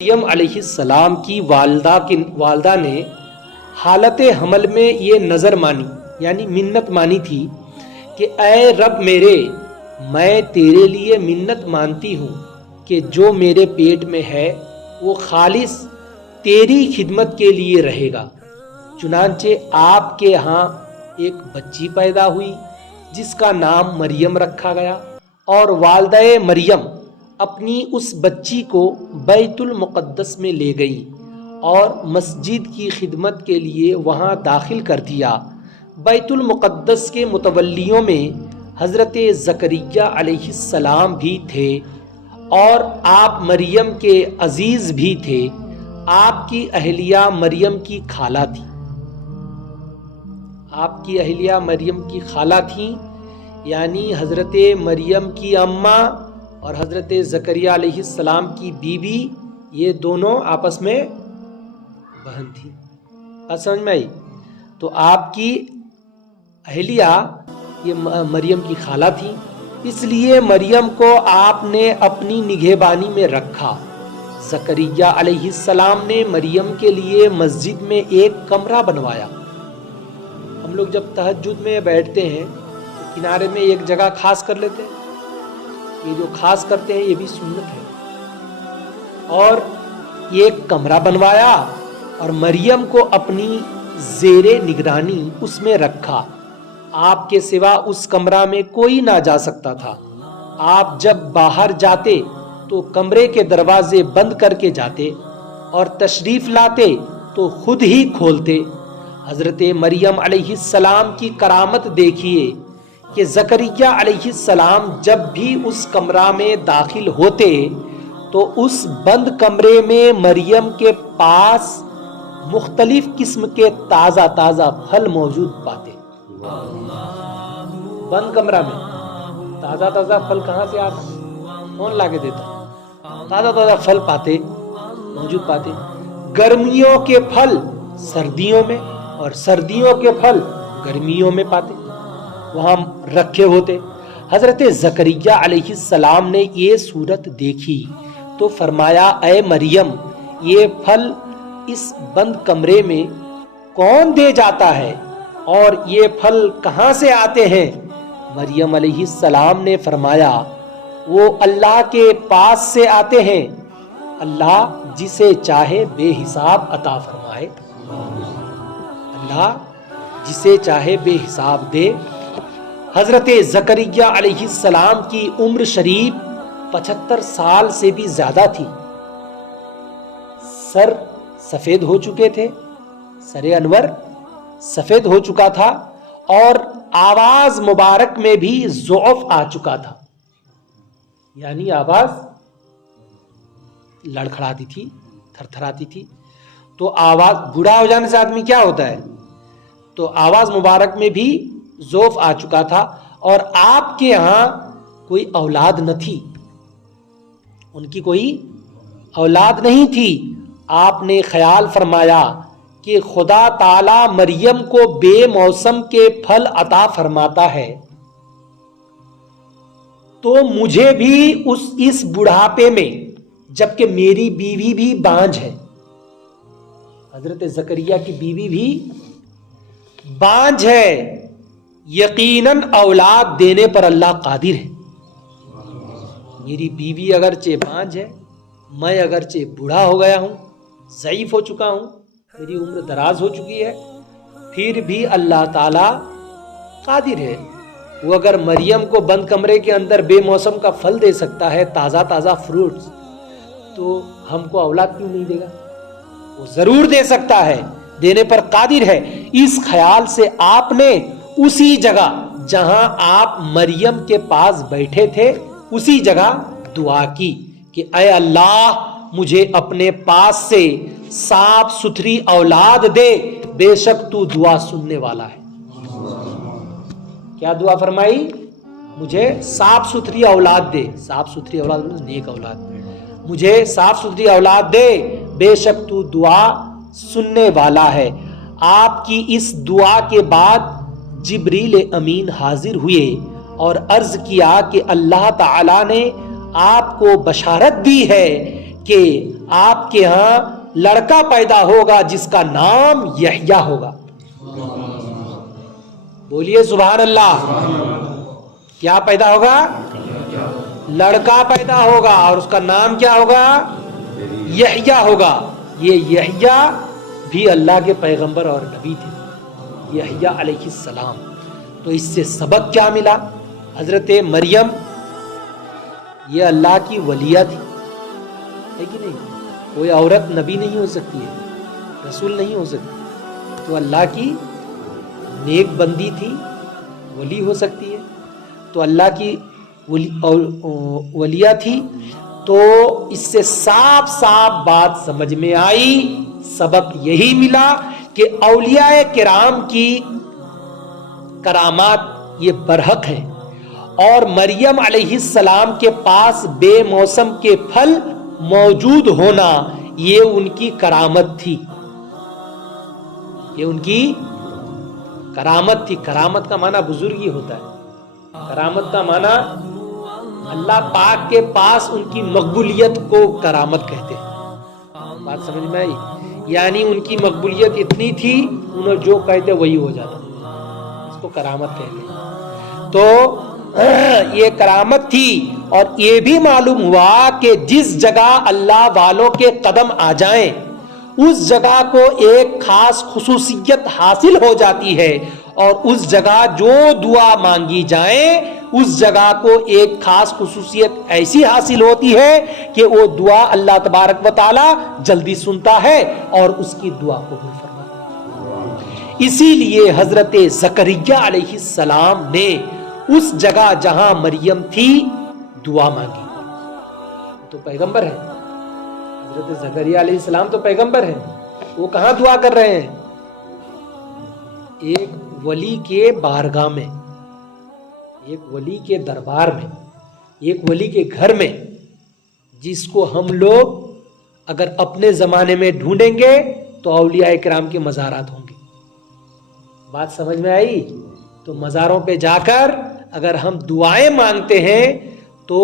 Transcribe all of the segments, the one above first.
مریم علیہ السلام کی والدہ نے حالت حمل میں یہ نظر مانی یعنی منت مانی تھی کہ اے رب میرے، میں تیرے لیے منت مانتی ہوں کہ جو میرے پیٹ میں ہے وہ خالص تیری خدمت کے لیے رہے گا۔ چنانچہ آپ کے ہاں ایک بچی پیدا ہوئی جس کا نام مریم رکھا گیا، اور والدہ مریم اپنی اس بچی کو بیت المقدس میں لے گئی اور مسجد کی خدمت کے لیے وہاں داخل کر دیا۔ بیت المقدس کے متولیوں میں حضرت زکریا علیہ السلام بھی تھے اور آپ مریم کے عزیز بھی تھے۔ آپ کی اہلیہ مریم کی خالہ تھی۔ آپ کی اہلیہ مریم کی خالہ تھیں، یعنی حضرت مریم کی اماں اور حضرت زکریا علیہ السلام کی بیوی، یہ دونوں آپس میں بہن تھی۔ بات سمجھ میں آئی؟ تو آپ کی اہلیہ یہ مریم کی خالہ تھی، اس لیے مریم کو آپ نے اپنی نگہبانی میں رکھا۔ زکریا علیہ السلام نے مریم کے لیے مسجد میں ایک کمرہ بنوایا۔ ہم لوگ جب تہجد میں بیٹھتے ہیں تو کنارے میں ایک جگہ خاص کر لیتے ہیں، یہ جو خاص کرتے ہیں یہ بھی سنت ہے۔ اور ایک کمرہ بنوایا اور مریم کو اپنی زیر نگرانی اس میں رکھا۔ آپ کے سوا اس کمرہ میں کوئی نہ جا سکتا تھا۔ آپ جب باہر جاتے تو کمرے کے دروازے بند کر کے جاتے اور تشریف لاتے تو خود ہی کھولتے۔ حضرت مریم علیہ السلام کی کرامت دیکھیے کہ زکریا علیہ السلام جب بھی اس کمرہ میں داخل ہوتے تو اس بند کمرے میں مریم کے پاس مختلف قسم کے تازہ تازہ پھل موجود پاتے۔ بند کمرہ میں تازہ تازہ پھل کہاں سے آتا؟ کون لا کے دیتا؟ تازہ تازہ پھل پاتے، موجود پاتے۔ گرمیوں کے پھل سردیوں میں اور سردیوں کے پھل گرمیوں میں پاتے، وہاں رکھے ہوتے۔ حضرت زکریا علیہ السلام نے یہ صورت دیکھی تو فرمایا، اے مریم، یہ پھل اس بند کمرے میں کون دے جاتا ہے اور یہ پھل کہاں سے آتے ہیں؟ مریم علیہ السلام نے فرمایا، وہ اللہ کے پاس سے آتے ہیں، اللہ جسے چاہے بے حساب عطا فرمائے، اللہ جسے چاہے بے حساب دے۔ حضرت زکریا علیہ السلام کی عمر شریف 75 سال سے بھی زیادہ تھی۔ سر سفید ہو چکے تھے، سر انور سفید ہو چکا تھا، اور آواز مبارک میں بھی ضعف آ چکا تھا، یعنی آواز لڑکھڑاتی تھی، تھرتھراتی تھی۔ تو آواز، بوڑھا ہو جانے سے آدمی کیا ہوتا ہے، تو آواز مبارک میں بھی ضعف آ چکا تھا، اور آپ کے ہاں کوئی اولاد نہ تھی، ان کی کوئی اولاد نہیں تھی۔ آپ نے خیال فرمایا کہ خدا تعالی مریم کو بے موسم کے پھل عطا فرماتا ہے تو مجھے بھی اس بڑھاپے میں، جبکہ میری بیوی بھی بانجھ ہے، حضرت زکریا کی بیوی بھی بانجھ ہے، یقیناً اولاد دینے پر اللہ قادر ہے۔ میری بیوی اگرچہ بانجھ ہے، میں اگرچہ بوڑھا ہو گیا ہوں، ضعیف ہو چکا ہوں، میری عمر دراز ہو چکی ہے، پھر بھی اللہ تعالی قادر ہے۔ وہ اگر مریم کو بند کمرے کے اندر بے موسم کا پھل دے سکتا ہے، تازہ تازہ فروٹس، تو ہم کو اولاد کیوں نہیں دے گا؟ وہ ضرور دے سکتا ہے، دینے پر قادر ہے۔ اس خیال سے آپ نے اسی جگہ جہاں آپ مریم کے پاس بیٹھے تھے، اسی جگہ دعا کی کہ اے اللہ، مجھے اپنے پاس سے صاف ستھری اولاد دے، بے شک تو دعا سننے والا ہے۔ کیا دعا فرمائی؟ مجھے صاف ستھری اولاد دے، صاف ستھری اولاد نیک اولاد، مجھے صاف ستھری اولاد دے، بے شک تو دعا سننے والا ہے۔ آپ کی اس دعا کے بعد جبریل امین حاضر ہوئے اور عرض کیا کہ اللہ تعالی نے آپ کو بشارت دی ہے کہ آپ کے ہاں لڑکا پیدا ہوگا جس کا نام یحییٰ ہوگا. بولیے سبحان اللہ. کیا پیدا ہوگا؟ لڑکا پیدا ہوگا اور اس کا نام کیا ہوگا؟ یحییٰ ہوگا. یہ یحییٰ بھی اللہ کے پیغمبر اور نبی تھے، یحییٰ علیہ السلام. تو اس سے سبق کیا ملا؟ حضرت مریم یہ اللہ کی ولیہ تھی، ہے کہ نہیں؟ کوئی عورت نبی نہیں ہو سکتی ہے، رسول نہیں ہو سکتی، تو اللہ کی نیک بندی تھی، ولی ہو سکتی ہے. تو اللہ کی ولیہ تھی. تو اس سے صاف صاف بات سمجھ میں آئی، سبق یہی ملا کہ اولیاء کرام کی کرامات یہ برحق ہیں، اور مریم علیہ السلام کے پاس بے موسم کے پھل موجود ہونا یہ ان کی کرامت تھی، یہ ان کی کرامت تھی. کرامت کا معنی بزرگی ہوتا ہے. کرامت کا معنی اللہ پاک کے پاس ان کی مقبولیت کو کرامت کہتے ہیں. بات سمجھ میں آئی؟ یعنی ان کی مقبولیت اتنی تھی، انہوں جو کہتے وہی ہو جاتا، اس کو کرامت کہتے ہیں. تو یہ کرامت تھی. اور یہ بھی معلوم ہوا کہ جس جگہ اللہ والوں کے قدم آ جائیں اس جگہ کو ایک خاص خصوصیت حاصل ہو جاتی ہے، اور اس جگہ جو دعا مانگی جائے اس جگہ کو ایک خاص خصوصیت ایسی حاصل ہوتی ہے کہ وہ دعا اللہ تبارک و تعالی جلدی سنتا ہے اور اس کی دعا قبول فرماتا ہے. اسی لیے حضرت زکریا علیہ السلام نے اس جگہ جہاں مریم تھی دعا مانگی. تو پیغمبر ہے حضرت زکریا علیہ السلام، تو پیغمبر ہیں. وہ کہاں دعا کر رہے ہیں؟ ایک ولی کے بارگاہ میں، ایک ولی کے دربار میں، ایک ولی کے گھر میں، جس کو ہم لوگ اگر اپنے زمانے میں ڈھونڈیں گے تو اولیاء کرام کے مزارات ہوں گے. بات سمجھ میں آئی؟ تو مزاروں پہ جا کر اگر ہم دعائیں مانگتے ہیں تو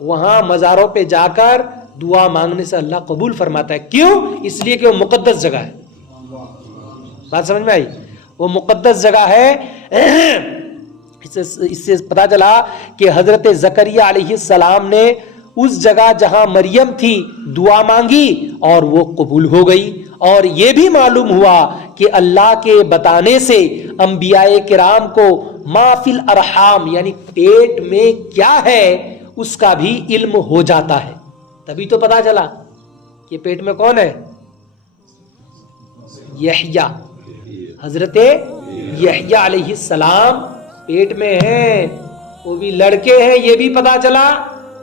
وہاں مزاروں پہ جا کر دعا مانگنے سے اللہ قبول فرماتا ہے. کیوں؟ اس لیے کہ وہ مقدس جگہ ہے. بات سمجھ میں آئی؟ وہ مقدس جگہ ہے. اس سے پتا چلا کہ حضرت زکریا علیہ السلام نے اس جگہ جہاں مریم تھی دعا مانگی اور وہ قبول ہو گئی. اور یہ بھی معلوم ہوا کہ اللہ کے بتانے سے انبیاء کرام کو ما فی الارحام یعنی پیٹ میں کیا ہے اس کا بھی علم ہو جاتا ہے. تبھی تو پتا چلا کہ پیٹ میں کون ہے؟ یحییٰ. حضرت یحییٰ علیہ السلام پیٹ میں ہیں، وہ بھی لڑکے ہیں، یہ بھی پتا چلا،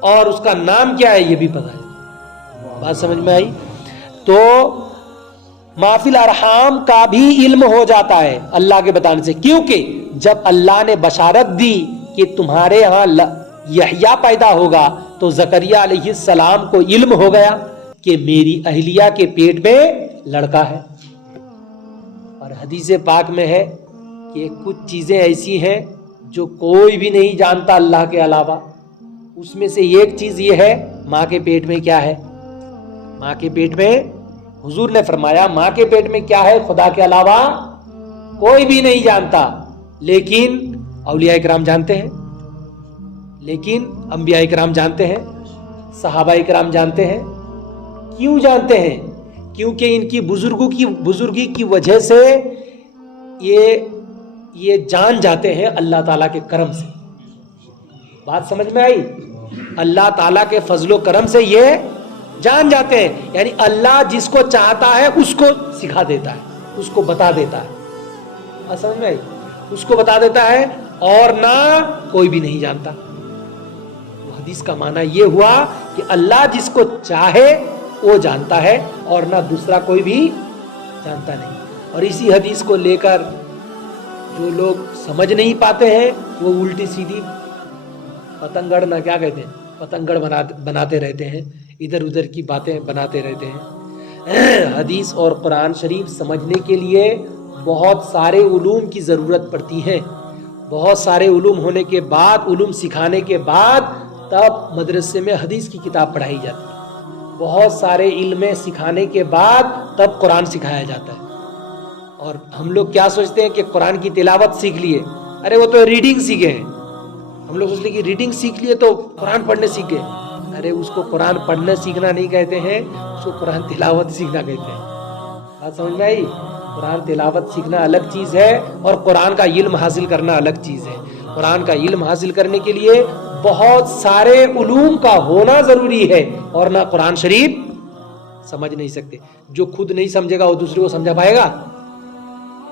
اور اس کا نام کیا ہے یہ بھی پتا چلا. بات سمجھ میں آئی؟ تو ما فی الارحام کا بھی علم ہو جاتا ہے اللہ کے بتانے سے. کیونکہ جب اللہ نے بشارت دی کہ تمہارے ہاں یحییٰ پیدا ہوگا تو زکریا علیہ السلام کو علم ہو گیا کہ میری اہلیہ کے پیٹ میں لڑکا ہے. اور حدیث پاک میں ہے کہ کچھ چیزیں ایسی ہیں جو کوئی بھی نہیں جانتا اللہ کے علاوہ. اس میں سے ایک چیز یہ ہے ماں کے پیٹ میں کیا ہے. ماں کے پیٹ میں حضور نے فرمایا ماں کے پیٹ میں کیا ہے خدا کے علاوہ کوئی بھی نہیں جانتا. لیکن اولیاء کرام جانتے ہیں، لیکن انبیاء کرام جانتے ہیں، صحابہ کرام جانتے ہیں. کیوں جانتے ہیں؟ کیونکہ ان کی بزرگی کی وجہ سے یہ جان جاتے ہیں اللہ تعالیٰ کے کرم سے. بات سمجھ میں آئی؟ اللہ تعالیٰ کے فضل و کرم سے یہ جان جاتے ہیں. یعنی اللہ جس کو چاہتا ہے اس کو سکھا دیتا ہے، اس کو بتا دیتا ہے. بات سمجھ میں آئی؟ اس کو بتا دیتا ہے اور نہ کوئی بھی نہیں جانتا. حدیث کا معنی یہ ہوا کہ اللہ جس کو چاہے وہ جانتا ہے اور نہ دوسرا کوئی بھی جانتا نہیں. اور اسی حدیث کو لے کر جو لوگ سمجھ نہیں پاتے ہیں وہ الٹی سیدھی پتنگڑ نہ کیا کہتے ہیں، پتنگڑ بناتے رہتے ہیں، ادھر ادھر کی باتیں بناتے رہتے ہیں. حدیث اور قرآن شریف سمجھنے کے لیے بہت سارے علوم کی ضرورت پڑتی ہے. بہت سارے علوم ہونے کے بعد، علوم سکھانے کے بعد تب مدرسے میں حدیث کی کتاب پڑھائی جاتی ہے. بہت سارے علم سکھانے کے بعد تب قرآن سکھایا جاتا ہے. اور ہم لوگ کیا سوچتے ہیں کہ قرآن کی تلاوت سیکھ لیے, ارے وہ تو ریڈنگ سیکھے ہیں. ہم لوگ سوچتے ہیں کہ ریڈنگ سیکھ لیے تو قرآن پڑھنے سیکھ گئے. ارے اس کو قرآن پڑھنا سیکھنا نہیں کہتے ہیں, اس کو قرآن تلاوت سیکھنا کہتے ہیں. بات سمجھ میں آئی؟ قرآن تلاوت سیکھنا الگ چیز ہے اور قرآن کا علم حاصل کرنا الگ چیز ہے. قرآن کا علم حاصل کرنے کے لیے بہت سارے علوم کا ہونا ضروری ہے, اور نہ قرآن شریف سمجھ نہیں سکتے. جو خود نہیں سمجھے گا وہ دوسرے کو سمجھا پائے گا؟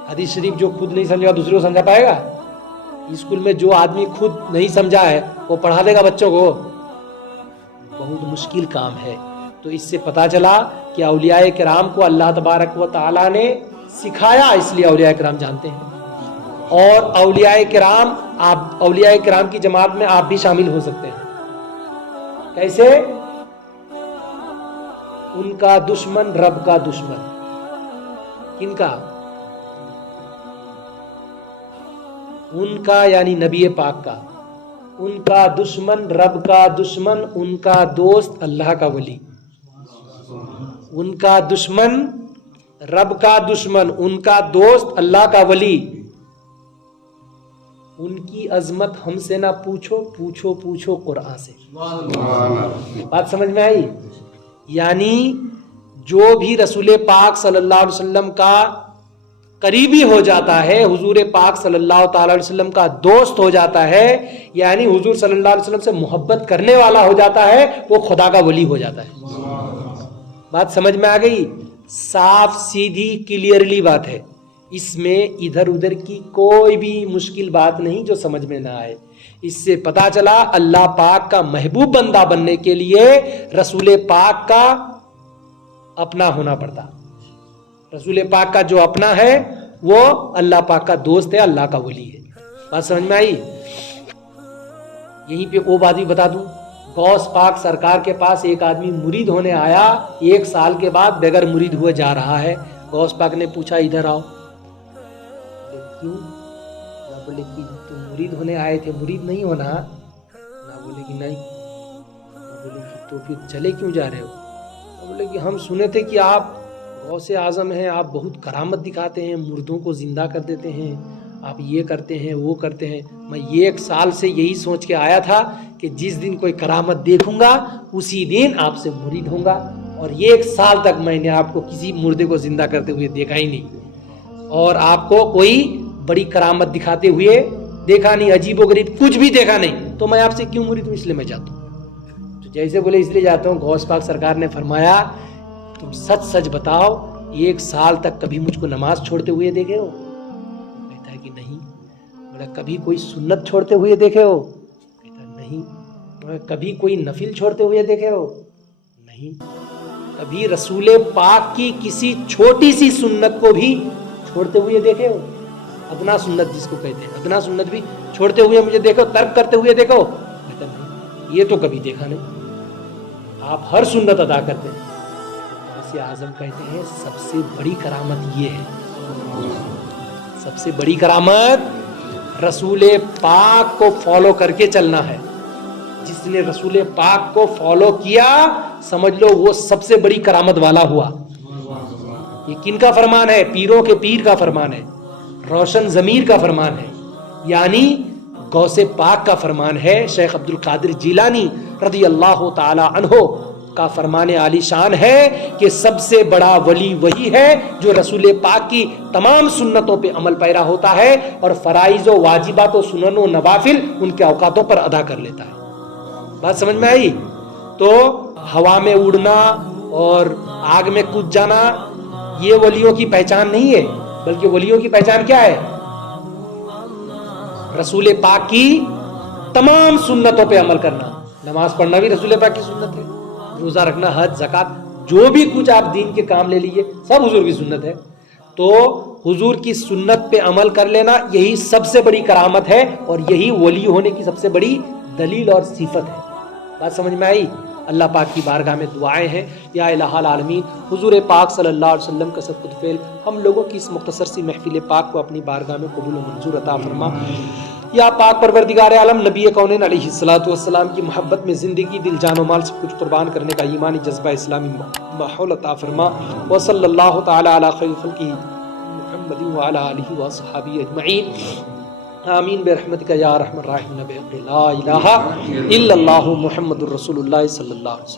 حدیث شریف جو خود نہیں سمجھے گا دوسرے کو سمجھا پائے گا؟ اسکول میں جو آدمی خود نہیں سمجھا ہے وہ پڑھا دے گا بچوں کو؟ بہت مشکل کام ہے. تو اس سے پتا چلا کہ اولیاء کرام کو اللہ تبارک و تعالی نے سکھایا, اس لیے اولیاء کرام جانتے ہیں. اور اولیاء کرام, آپ اولیاء کرام کی جماعت میں آپ بھی شامل ہو سکتے ہیں. کیسے؟ ان کا دشمن رب کا دشمن. کن کا؟ ان کا یعنی نبی پاک کا. ان کا دشمن رب کا دشمن, ان کا دوست اللہ کا ولی. ان کا دشمن رب کا دشمن, ان کا دوست اللہ کا ولی. ان کی عظمت ہم سے نہ پوچھو, پوچھو پوچھو قرآن سے. بات سمجھ میں آئی؟ یعنی جو بھی رسول پاک صلی اللہ علیہ وسلم کا قریبی ہو جاتا ہے, حضور پاک صلی اللہ تعالی علیہ وسلم کا دوست ہو جاتا ہے, یعنی حضور صلی اللہ علیہ وسلم سے محبت کرنے والا ہو جاتا ہے, وہ خدا کا ولی ہو جاتا ہے. بات سمجھ میں آ گئی؟ صاف سیدھی کلیئرلی بات ہے. اس میں ادھر ادھر کی کوئی بھی مشکل بات نہیں جو سمجھ میں نہ آئے. اس سے پتا چلا اللہ پاک کا محبوب بندہ بننے کے لیے رسول پاک کا اپنا ہونا پڑتا. رسول پاک کا جو اپنا ہے وہ اللہ پاک کا دوست ہے, اللہ کا ولی ہے. بات سمجھ میں آئی؟ یہیں پہ وہ بات بھی بتا دوں, غوث پاک سرکار کے پاس ایک آدمی مرید ہونے آیا, 1 سال کے بعد بغیر مرید ہوئے جا رہا ہے. غوث پاک نے پوچھا ادھر آؤ. کیوں؟ نہ بولے کہ تم مرید ہونے آئے تھے, مرید نہیں ہونا؟ نہ بولے کہ نہیں. نہ بولے کہ تو پھر چلے کیوں جا رہے ہو؟ نہ بولے کہ ہم سنے تھے کہ آپ غوث اعظم ہیں, آپ بہت کرامت دکھاتے ہیں, مردوں کو زندہ کر دیتے ہیں, آپ یہ کرتے ہیں وہ کرتے ہیں. میں 1 سال سے یہی سوچ کے آیا تھا کہ جس دن کوئی کرامت دیکھوں گا اسی دن آپ سے مرید ہوں گا, اور 1 سال تک میں نے آپ کو کسی مردے کو زندہ کرتے ہوئے دیکھا ہی نہیں, اور آپ کو کوئی بڑی کرامت دکھاتے ہوئے دیکھا نہیں, عجیب و غریب کچھ بھی دیکھا نہیں, تو میں آپ سے کیوں مرید ہوں؟ اس لیے میں جاتا ہوں. تو جیسے بولے اس لیے جاتا ہوں. غوث پاک سرکار نے فرمایا تم سچ سچ بتاؤ, 1 سال تک کبھی مجھ کو نماز چھوڑتے ہوئے دیکھے ہو؟ کہتا ہے کہ نہیں. بولا کبھی کوئی سنت چھوڑتے ہوئے دیکھے ہو؟ کہتا نہیں. بولا کبھی کوئی نفل چھوڑتے ہوئے دیکھے ہو؟ نہیں. کبھی رسول پاک کی کسی چھوٹی سی سنت کو بھی چھوڑتے ہوئے دیکھے ہو؟ ادنا سنت جس کو کہتے ہیں, ادنا سنت بھی چھوڑتے ہوئے مجھے دیکھو, ترک کرتے ہوئے دیکھو؟ کہتا نہیں, یہ تو کبھی دیکھا نہیں. آپ ہر سنت ادا کرتے ہیں. غوث اعظم کہتے ہیں سب سے بڑی کرامت یہ ہے, سب سے بڑی کرامت رسول پاک کو فالو کر کے چلنا ہے. جس نے رسول پاک کو فالو کیا سمجھ لو وہ سب سے بڑی کرامت والا ہوا. یہ کن کا فرمان ہے؟ پیروں کے پیر کا فرمان ہے, روشن ضمیر کا فرمان ہے, یعنی غوث پاک کا فرمان ہے. شیخ عبد القادر جیلانی رضی اللہ تعالی عنہ کا فرمان عالی شان ہے کہ سب سے بڑا ولی وہی ہے جو رسول پاک کی تمام سنتوں پہ عمل پیرا ہوتا ہے اور فرائض و واجبات و سنن و نوافل ان کے اوقاتوں پر ادا کر لیتا ہے. بات سمجھ میں آئی؟ تو ہوا میں اڑنا اور آگ میں کود جانا یہ ولیوں کی پہچان نہیں ہے, بلکہ ولیوں کی پہچان کیا ہے؟ رسول پاک کی تمام سنتوں پہ عمل کرنا. نماز پڑھنا بھی رسول پاک کی سنت ہے, روزہ رکھنا, حج, زکات, جو بھی کچھ آپ دین کے کام لے لیجئے سب حضور کی سنت ہے. تو حضور کی سنت پہ عمل کر لینا یہی سب سے بڑی کرامت ہے, اور یہی ولی ہونے کی سب سے بڑی دلیل اور صفت ہے. بات سمجھ میں آئی؟ اللہ پاک کی بارگاہ میں دعائیں ہیں, یا الہ العالمین حضور پاک صلی اللہ علیہ وسلم کا صدقۃ فعل ہم لوگوں کی اس مختصر سی محفل پاک کو اپنی بارگاہ میں قبول و منظور عطا فرما. یا پاک پروردگار عالم نبی کونین علیہ الصلوۃ والسلام کی محبت میں زندگی دل جان و مال سب کچھ قربان کرنے کا ایمانی جذبہ اسلامی ماحول عطا فرما وصلی اللہ تعالی علی خیر خلقہ محمد وعلی آلہ وصحبہ اجمعین آمین برحمتک یا ارحم الراحمین بحق لا الہ الا اللہ محمد الرسول اللہ صلی اللہ علیہ وسلم.